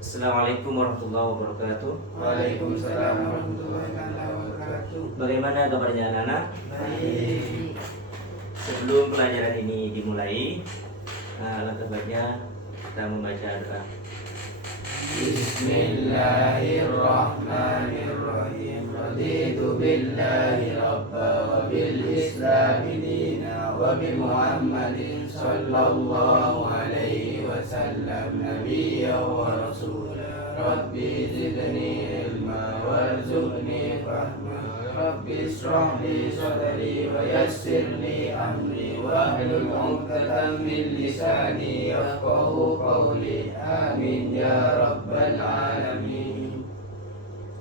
Assalamualaikum warahmatullahi wabarakatuh. Waalaikumsalam warahmatullahi wabarakatuh. Bagaimana kabarnya anak-anak? Baik. Sebelum pelajaran ini dimulai, alangkah baiknya kita membaca doa. Bismillahirrahmanirrahim. Raditu billahi rabba wa bil islami dina wa bi Muhammadin sallallahu alaihi wasallam nabiyya wa rasula. Rabbi zidni ilma warzuqni fahma. Rabbi israh li sadri wa yassir li amri wahlul 'uqdatam min lisani yafqahu qawli. Amin ya rabbal alamin.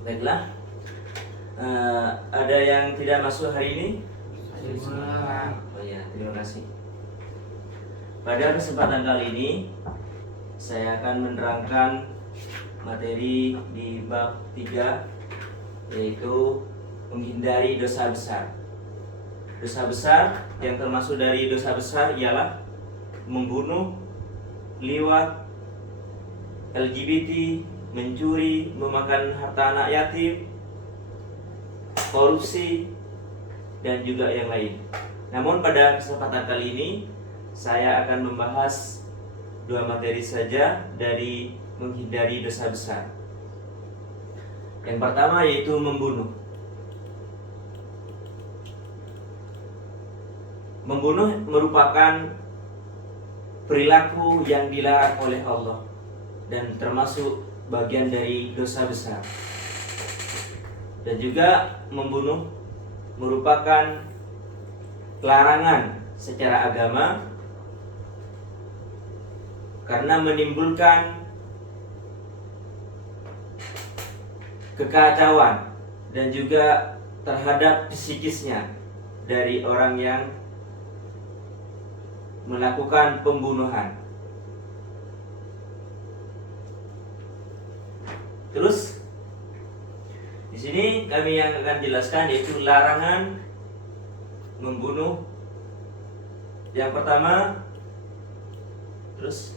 Baiklah, ada yang tidak masuk hari ini? Oh ya, terima kasih. Pada kesempatan kali ini saya akan menerangkan materi di bab 3, yaitu menghindari dosa besar. Dosa besar yang termasuk dari dosa besar ialah membunuh, liwat, LGBT, mencuri, memakan harta anak yatim, korupsi, dan juga yang lain. Namun pada kesempatan kali ini saya akan membahas 2 materi saja dari menghindari dosa besar. Yang pertama yaitu membunuh. Membunuh merupakan perilaku yang dilarang oleh Allah dan termasuk bagian dari dosa besar. Dan juga membunuh merupakan larangan secara agama karena menimbulkan kekacauan dan juga terhadap psikisnya dari orang yang melakukan pembunuhan. Terus di sini kami yang akan jelaskan yaitu larangan membunuh. Yang pertama, terus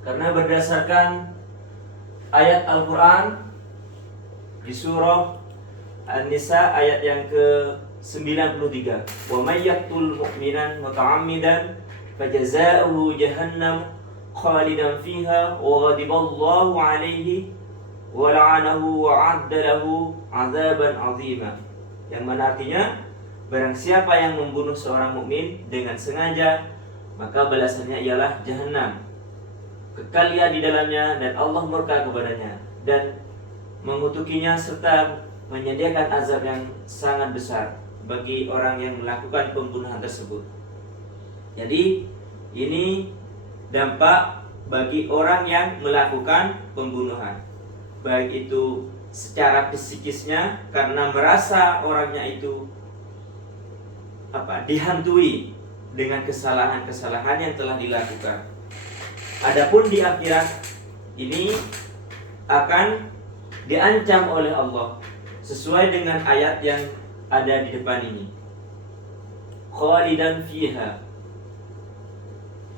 karena berdasarkan ayat Al-Quran di surah An-Nisa ayat yang ke-93, wa may yaqtul mu'minan muta'ammidan fajaza'uhu jahannam khalidan fiha wa ghadiballahu alaihi wa la'anahu wa 'adda lahu 'adzaban 'azima. Yang mana artinya, barang siapa yang membunuh seorang mukmin dengan sengaja, maka balasannya ialah jahanam, kekal ia di dalamnya, dan Allah murka kepadanya dan mengutukinya serta menyediakan azab yang sangat besar bagi orang yang melakukan pembunuhan tersebut. Jadi ini dampak bagi orang yang melakukan pembunuhan, baik itu secara psikisnya karena merasa orangnya itu dihantui dengan kesalahan-kesalahan yang telah dilakukan. Adapun di akhirat ini akan diancam oleh Allah sesuai dengan ayat yang ada di depan ini. Khalidan fiha,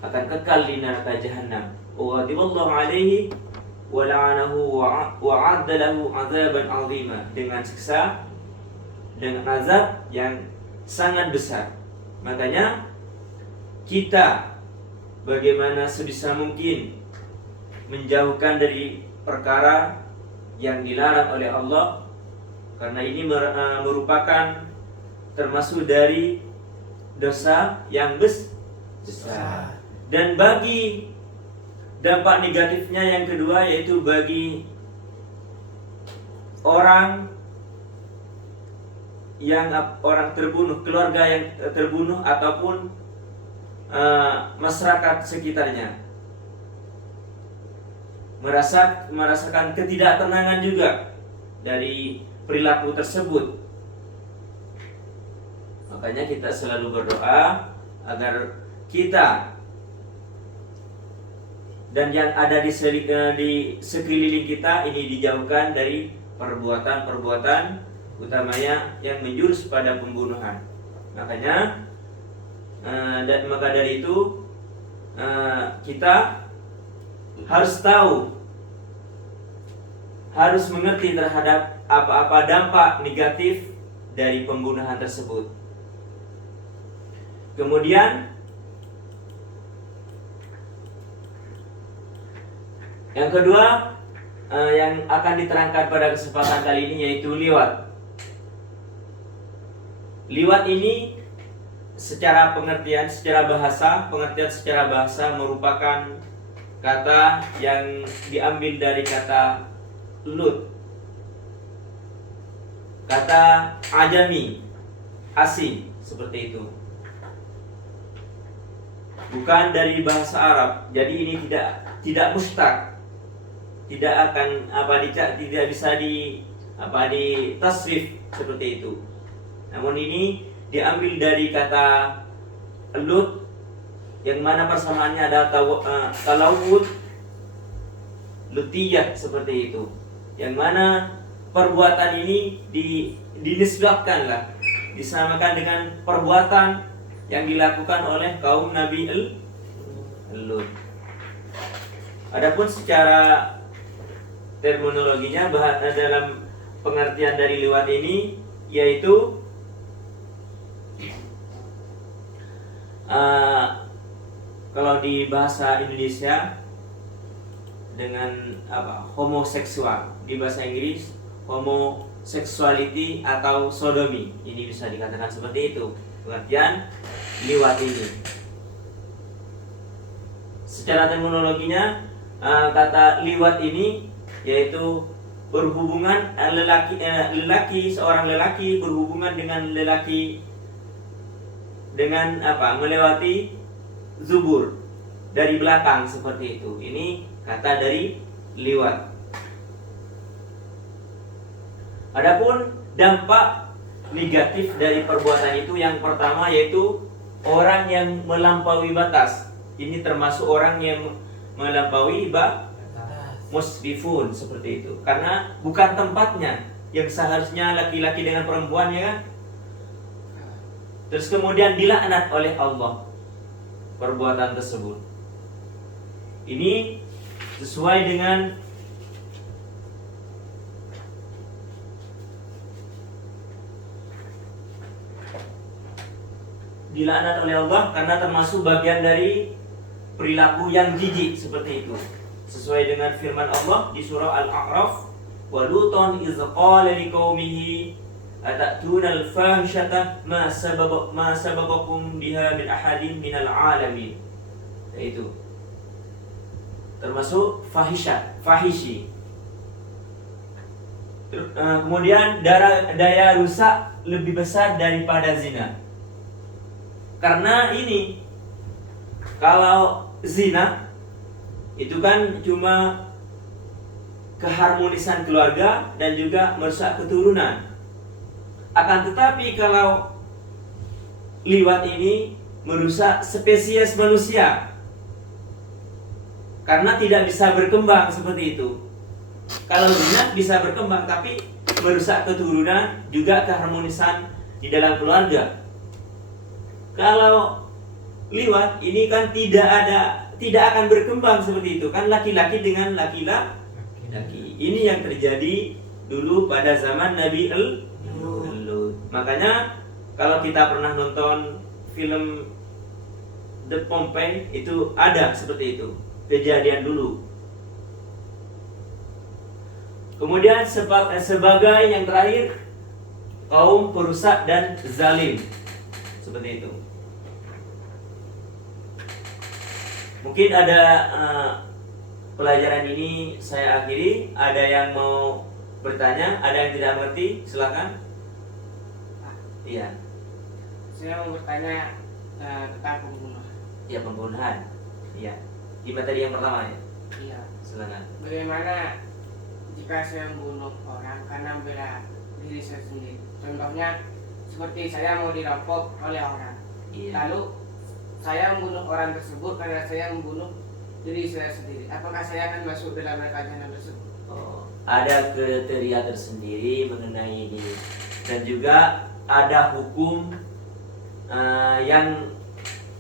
akan kekal di neraka jahanam. Wa ghadiballahu alaihi wa la'anahu wa 'adda lahu 'adzaban 'azima, dengan siksa, dengan azab yang sangat besar. Makanya kita bagaimana sebisa mungkin menjauhkan dari perkara yang dilarang oleh Allah, karena ini merupakan termasuk dari dosa yang besar. Dan bagi dampak negatifnya yang kedua, yaitu bagi orang terbunuh, keluarga yang terbunuh ataupun masyarakat sekitarnya merasakan ketidaktenangan juga dari perilaku tersebut. Makanya kita selalu berdoa agar kita dan yang ada di sekeliling kita ini dijauhkan dari perbuatan-perbuatan utamanya yang menjurus pada pembunuhan. Makanya Dan maka dari itu kita harus tahu, harus mengerti terhadap apa-apa dampak negatif dari pembunuhan tersebut. Kemudian yang kedua yang akan diterangkan pada kesempatan kali ini yaitu liwat. Liwat ini secara pengertian secara bahasa merupakan kata yang diambil dari kata lut, kata ajami, asing, seperti itu. Bukan dari bahasa Arab. Jadi ini tidak mustaq. Tidak akan tidak bisa ditasrif seperti itu. Namun ini diambil dari kata lut yang mana persamaannya adalah talawud, lutiyah, seperti itu. Yang mana perbuatan ini dinisbatkanlah, disamakan dengan perbuatan yang dilakukan oleh kaum Nabi Lut. Adapun secara terminologinya dalam pengertian dari liwat ini yaitu kalau di bahasa Indonesia dengan homoseksual, di bahasa Inggris homosexuality atau sodomi, ini bisa dikatakan seperti itu pengertian liwat ini. Secara terminologinya kata liwat ini yaitu berhubungan seorang lelaki berhubungan dengan lelaki dengan melewati zubur dari belakang, seperti itu. Ini kata dari liwat. Adapun dampak negatif dari perbuatan itu yang pertama yaitu orang yang melampaui batas. Ini termasuk orang yang melampaui musrifun, seperti itu. Karena bukan tempatnya, yang seharusnya laki-laki dengan perempuan, ya kan? Terus kemudian dilaknat oleh Allah perbuatan tersebut. Ini sesuai dengan dilaknat oleh Allah karena termasuk bagian dari perilaku yang jijik, seperti itu. Sesuai dengan firman Allah di surah Al-A'raf, wa luton iz qala liqaumihi atatuna al-fahishata ma sababakum biha min ahadin minal alamin. Yaitu termasuk fahishi. Kemudian daya rusak lebih besar daripada zina. Karena ini, kalau zina itu kan cuma keharmonisan keluarga dan juga merusak keturunan. Akan tetapi kalau liwat ini merusak spesies manusia, karena tidak bisa berkembang seperti itu. Kalau zina bisa berkembang, tapi merusak keturunan juga keharmonisan di dalam keluarga. Kalau liwat ini kan tidak akan berkembang seperti itu, kan laki-laki dengan laki-laki. Ini yang terjadi dulu pada zaman Nabi Lut. Makanya kalau kita pernah nonton film The Pompeii, itu ada seperti itu kejadian dulu. Kemudian sebagai yang terakhir, kaum perusak dan zalim, seperti itu. Mungkin ada pelajaran ini saya akhiri. Ada yang mau bertanya? Ada yang tidak mengerti? Silakan. Iya. Saya mau bertanya tentang pembunuhan. Ya, pembunuhan. Iya. Gimana tadi yang pertama ya? Iya. Silakan. Bagaimana jika saya membunuh orang karena membela diri saya sendiri? Contohnya seperti saya mau dirampok oleh orang. Iya. Lalu saya membunuh orang tersebut karena saya membunuh diri saya sendiri. Apakah saya akan masuk dalam rekanan tersebut? Oh, ada kriteria tersendiri mengenai ini, dan juga ada hukum yang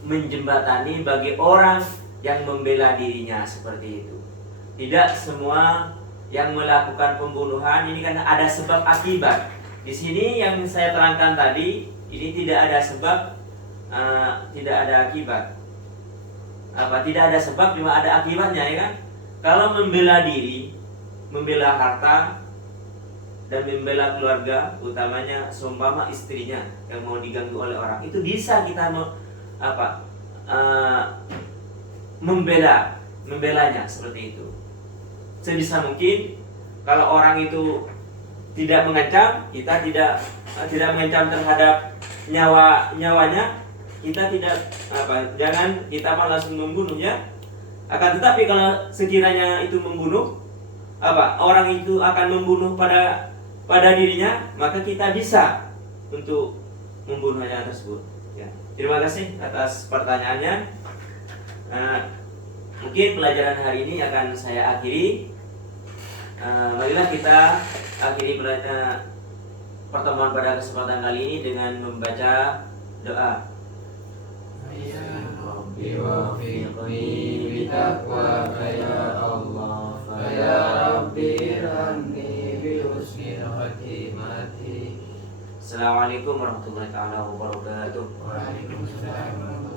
menjembatani bagi orang yang membela dirinya seperti itu. Tidak semua yang melakukan pembunuhan ini kan ada sebab akibat. Di sini yang saya terangkan tadi ini tidak ada sebab, tidak ada akibat. Tidak ada sebab, cuma ada akibatnya, ya kan? Kalau membela diri, membela harta dan membela keluarga, utamanya seumpama istrinya yang mau diganggu oleh orang, itu bisa kita membelanya seperti itu. Sebisa mungkin kalau orang itu tidak mengancam, kita tidak mengancam terhadap nyawanya, kita tidak jangan kita langsung membunuhnya. Akan tetapi kalau sekiranya itu membunuh, orang itu akan membunuh pada dirinya, maka kita bisa untuk membunuhnya tersebut. Ya. Terima kasih atas pertanyaannya. Mungkin pelajaran hari ini akan saya akhiri. Marilah kita akhiri pertemuan pada kesempatan kali ini dengan membaca doa. Ya Rabbi wafiqni bitaqwaka ya Allah, ya Rabbi irhamni bi husnil khatimati. Assalamualaikum warahmatullahi wabarakatuh. Waalaikumsalam.